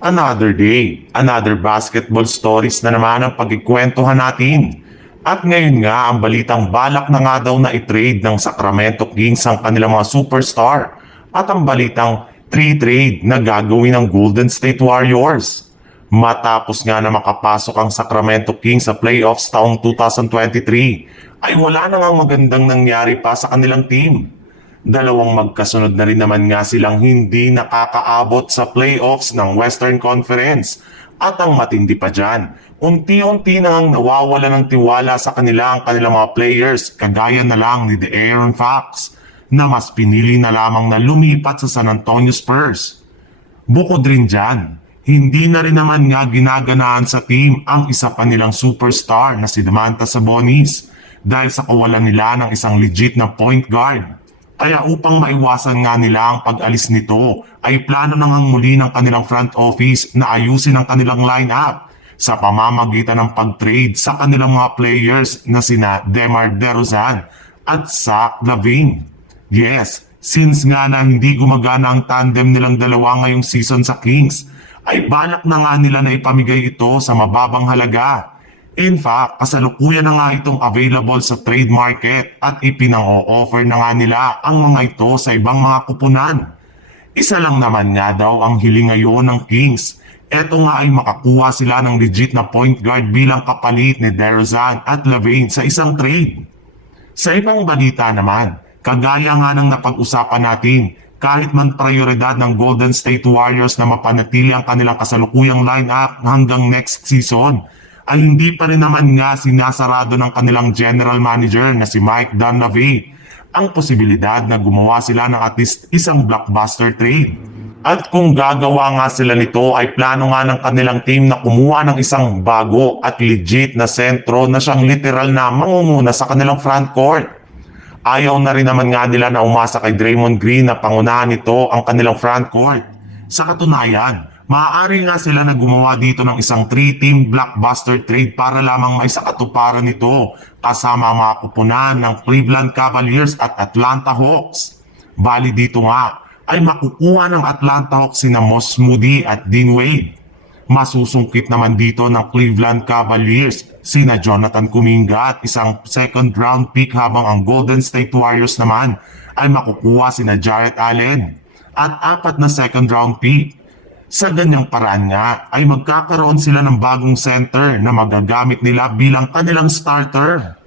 Another day, another basketball stories na naman ang pagkikwentuhan natin. At ngayon nga ang balitang balak na nga daw na i-trade ng Sacramento Kings ang kanilang mga superstar. At ang balitang trade na gagawin ng Golden State Warriors. Matapos nga na makapasok ang Sacramento Kings sa playoffs taong 2023, ay wala na nga magandang nangyari pa sa kanilang team. Dalawang magkasunod na rin naman nga silang hindi nakakaabot sa playoffs ng Western Conference. At ang matindi pa dyan, unti-unti na ang nawawala ng tiwala sa kanilang mga players, kagaya na lang ni De'Aaron Fox, na mas pinili na lamang na lumipat sa San Antonio Spurs. Bukod rin dyan, hindi na rin naman nga ginaganaan sa team ang isa pa nilang superstar na si Domantas Sabonis dahil sa kawalan nila ng isang legit na point guard. Kaya upang maiwasan nga nila ang pag-alis nito, ay plano na ngang muli ng kanilang front office na ayusin ang kanilang lineup sa pamamagitan ng pag-trade sa kanilang mga players na sina DeMar DeRozan at Zach LaVine. Yes, since nga na hindi gumagana ang tandem nilang dalawa ngayong season sa Kings, ay balak na nga nila na ipamigay ito sa mababang halaga. In fact, kasalukuyan na nga itong available sa trade market at ipinang-o-offer na nga nila ang mga ito sa ibang mga kupunan. Isa lang naman nga daw ang hiling ngayon ng Kings. Ito nga ay makakuha sila ng legit na point guard bilang kapalit ni DeRozan at LaVine sa isang trade. Sa ibang balita naman, kagaya nga ng napag-usapan natin, kahit man prioridad ng Golden State Warriors na mapanatili ang kanilang kasalukuyang lineup hanggang next season, ay hindi pa rin naman nga sinasarado ng kanilang general manager na si Mike Dunleavy ang posibilidad na gumawa sila ng at least isang blockbuster trade. At kung gagawa nga sila nito ay plano nga ng kanilang team na kumuha ng isang bago at legit na sentro na siyang literal na mangunguna sa kanilang frontcourt. Ayaw na rin naman nga nila na umasa kay Draymond Green na pangunahan nito ang kanilang frontcourt. Sa katunayan, maaari nga sila na gumawa dito ng isang 3-team blockbuster trade para lamang maisakatuparan nito kasama ang mga kupunan ng Cleveland Cavaliers at Atlanta Hawks. Bali dito nga ay makukuha ng Atlanta Hawks sina Mos Moody at Dean Wade. Masusungkit naman dito ng Cleveland Cavaliers sina Jonathan Kuminga at isang second round pick habang ang Golden State Warriors naman ay makukuha sina Jarrett Allen at 4 na second round pick. Sa ganyang paraan nga ay magkakaroon sila ng bagong center na magagamit nila bilang kanilang starter.